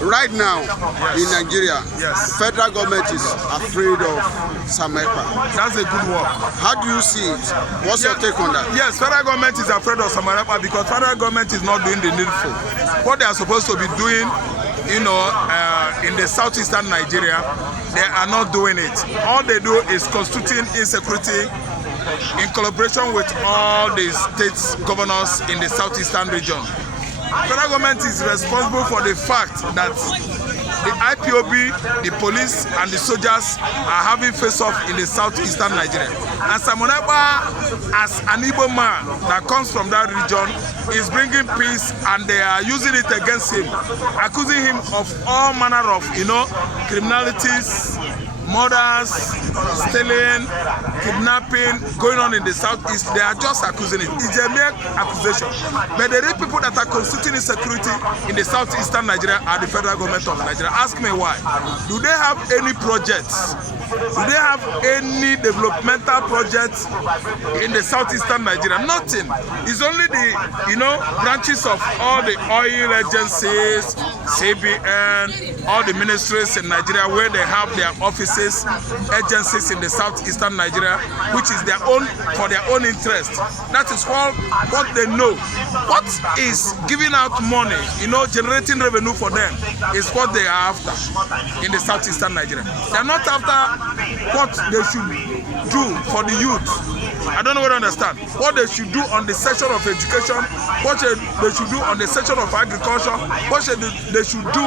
Right now, in Nigeria, federal government is afraid of Ekpa. That's a good work. How do you see it? What's your take on that? Yes, federal government is afraid of Ekpa because federal government is not doing the needful. What they are supposed to be doing, in the southeastern Nigeria, they are not doing it. All they do is constituting insecurity in collaboration with all the state governors in the southeastern region. Federal government is responsible for the fact that the IPOB, the police, and the soldiers are having face-off in the southeastern Nigeria. And Ekpa, as an Igbo man that comes from that region, is bringing peace, and they are using it against him, accusing him of all manner of, criminalities, murders, stealing, kidnapping going on in the southeast. They are just accusing it. It's a mere accusation. But the real people that are constituting insecurity in the southeastern Nigeria are the federal government of Nigeria. Ask me why. Do they have any projects? Do they have any developmental projects in the southeastern Nigeria? Nothing. It's only the branches of all the oil agencies, CBN, all the ministries in Nigeria where they have their offices, agencies in the southeastern Nigeria, which is their own, for their own interest. That is what they know. What is giving out money, generating revenue for them, is what they are after in the southeastern Nigeria. They are not after what they should do for the youth. I don't know what I understand. What they should do on the section of education, what they should do on the section of agriculture, what they should do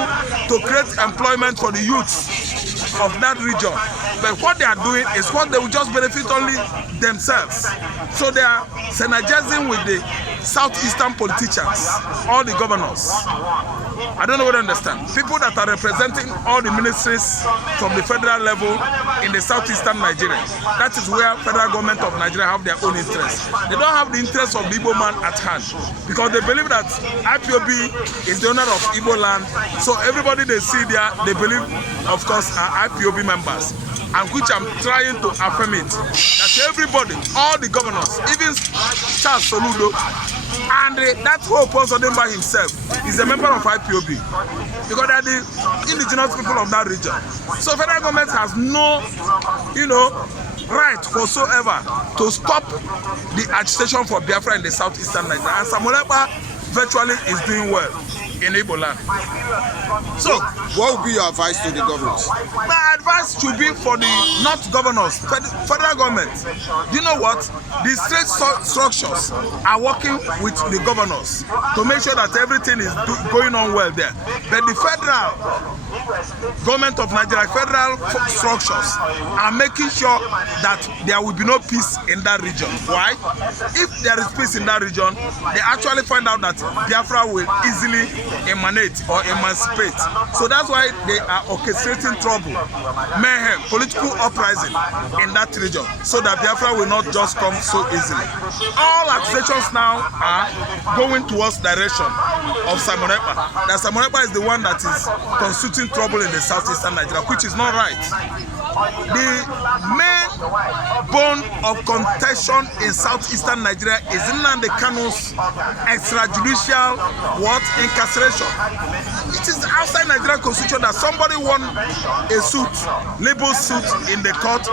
to create employment for the youths of that region. But what they are doing is what they will just benefit only themselves. So they are synergizing with the southeastern politicians, all the governors. I don't know what I understand. People that are representing all the ministries from the federal level in the southeastern Nigeria. That is where federal government of Nigeria have their own interests. They don't have the interests of the Igbo man at hand, because they believe that IPOB is the owner of Igbo land. So everybody they see there, they believe, of course, are IPOB members. And which I'm trying to affirm it, that everybody, all the governors, even Charles Soludo, and that whole person by himself is a member of IPOB, because they are the indigenous people of that region. So federal government has no, right whatsoever to stop the agitation for Biafra in the southeastern Nigeria. And Ekpa virtually is doing well in Igbo land. So, what would be your advice to the governors? My advice should be for the not governors, federal government. Do you know what? The state structures are working with the governors to make sure that everything is going on well there. But the federal government of Nigeria, federal structures are making sure that there will be no peace in that region. Why? If there is peace in that region, they actually find out that Biafra will easily emanate or emancipate. So that's why they are orchestrating trouble, mayhem, political uprising in that region, so that Biafra will not just come so easily. All accusations now are going towards direction of Ekpa. That Ekpa is the one that is constituting trouble in the southeastern Nigeria, which is not right. The main bone of contention in southeastern Nigeria is Nnamdi Kanu's extrajudicial incarceration. It is outside Nigerian constitution that somebody won a suit, legal suit in the court,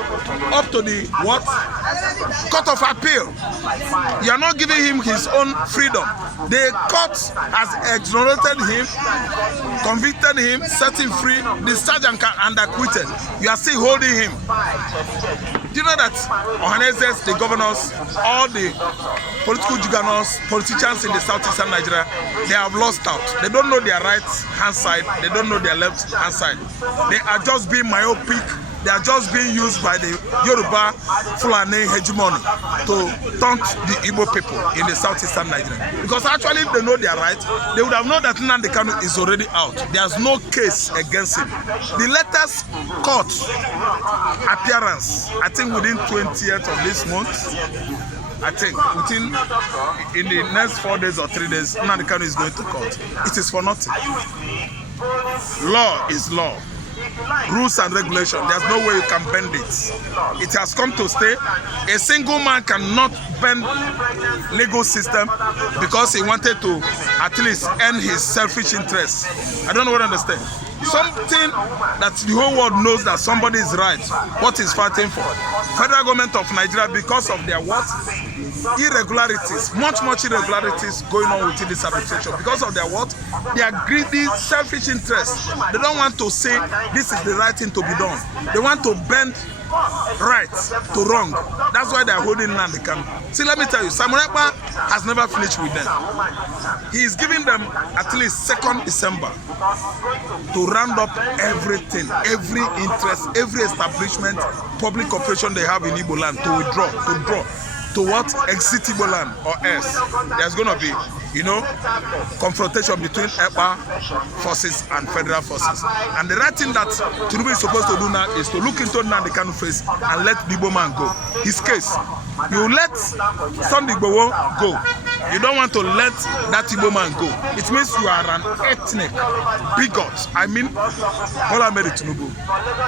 up to the Court of Appeal. You are not giving him his own freedom. The court has exonerated him, convicted him, set him free, discharged and acquitted. You are still holding him. Do you know that Ohanezes, the governors, all the political juggernauts, politicians in the southeastern Nigeria, they have lost out. They don't know their right hand side, they don't know their left hand side. They are just being myopic. They are just being used by the Yoruba Fulani hegemony to taunt the Igbo people in the southeastern Nigeria. Because actually, if they know their right, they would have known that Nnamdi Kanu is already out. There's no case against him. The latest court appearance, I think within 20th of this month, I think in the next 4 days or 3 days, Nnamdi Kanu is going to court. It is for nothing. Law is law. rules and regulations. There's no way you can bend it. It has come to stay. A single man cannot bend legal system because he wanted to at least end his selfish interests. I don't know what I understand. Something that the whole world knows that somebody is right, what he's fighting for. Federal government of Nigeria, because of their what? Irregularities, much irregularities going on within this administration. Because of their what? Their greedy, selfish interests. They don't want to say this is the right thing to be done. They want to bend right to wrong. That's why they're holding land. They can see. Let me tell you, Ekpa has never finished with them. He is giving them at least 2nd December to round up everything, every interest, every establishment, public corporation they have in Igbo land to withdraw, to what? Exit Igbo land or else there's going to be, confrontation between Ekpa forces and federal forces. And the right thing that Tinubu is supposed to do now is to look into Nnamdi Kanu's face and let the Igbo man go. His case, you let Sunday Igboho go. You don't want to let that Igbo man go. It means you are an ethnic bigot. I mean, Bola Tinubu.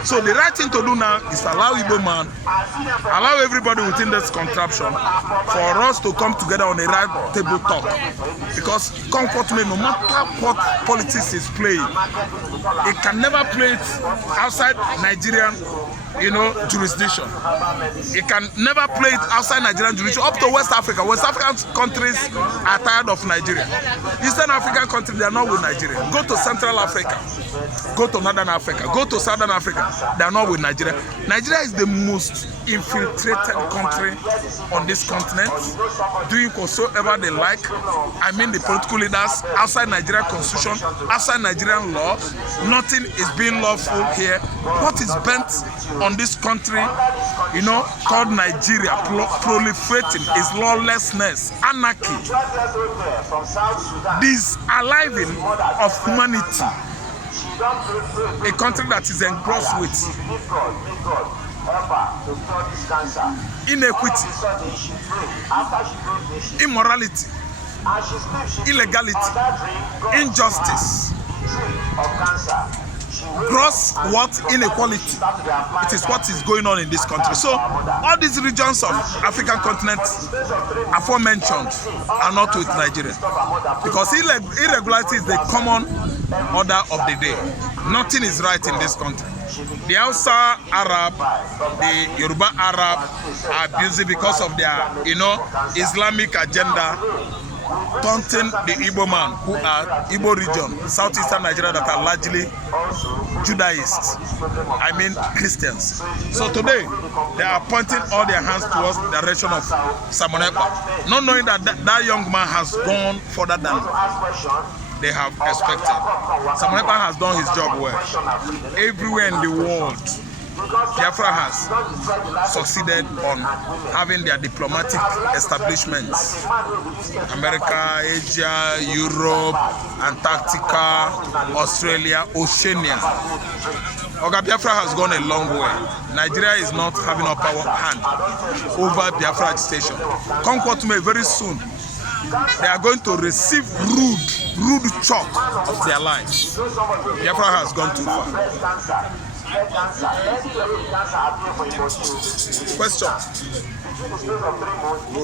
So the right thing to do now is allow Igbo man, allow everybody within this contraption for us to come together on a right table talk. Because comfort me, no matter what politics is playing, it can never play it outside Nigerian, jurisdiction. It can never play it outside Nigerian jurisdiction up to West Africa. West African countries are tired of Nigeria. Eastern African countries, they are not with Nigeria. Go to Central Africa, go to Northern Africa, go to Southern Africa, they are not with Nigeria. Nigeria is the most infiltrated country on this continent, doing whatsoever they like. I mean, the political leaders outside Nigerian constitution, outside Nigerian law, nothing is being lawful here. What is bent on this country, called Nigeria, proliferating is lawlessness, anarchy, disaliving of humanity. A country that is engrossed with inequity, immorality, illegality, injustice, gross inequality. It is what is going on in this country. So all these regions of African continent aforementioned are not with Nigeria, because irregularity is the common order of the day. Nothing is right in this country. The Hausa Arab, the Yoruba Arab are busy because of their, Islamic agenda, taunting the Igbo man, who are Igbo region, southeastern Nigeria, that are largely Judaists, I mean Christians. So today, they are pointing all their hands towards the direction of Ekpa, not knowing that that young man has gone further than they have expected. Ekpa has done his job well. Everywhere in the world, Biafra has succeeded on having their diplomatic establishments. America, Asia, Europe, Antarctica, Australia, Oceania. Biafra has gone a long way. Nigeria is not having a power hand over Biafra agitation. Come quote me, very soon they are going to receive rude shock of their lives. Biafra has gone too far. Question.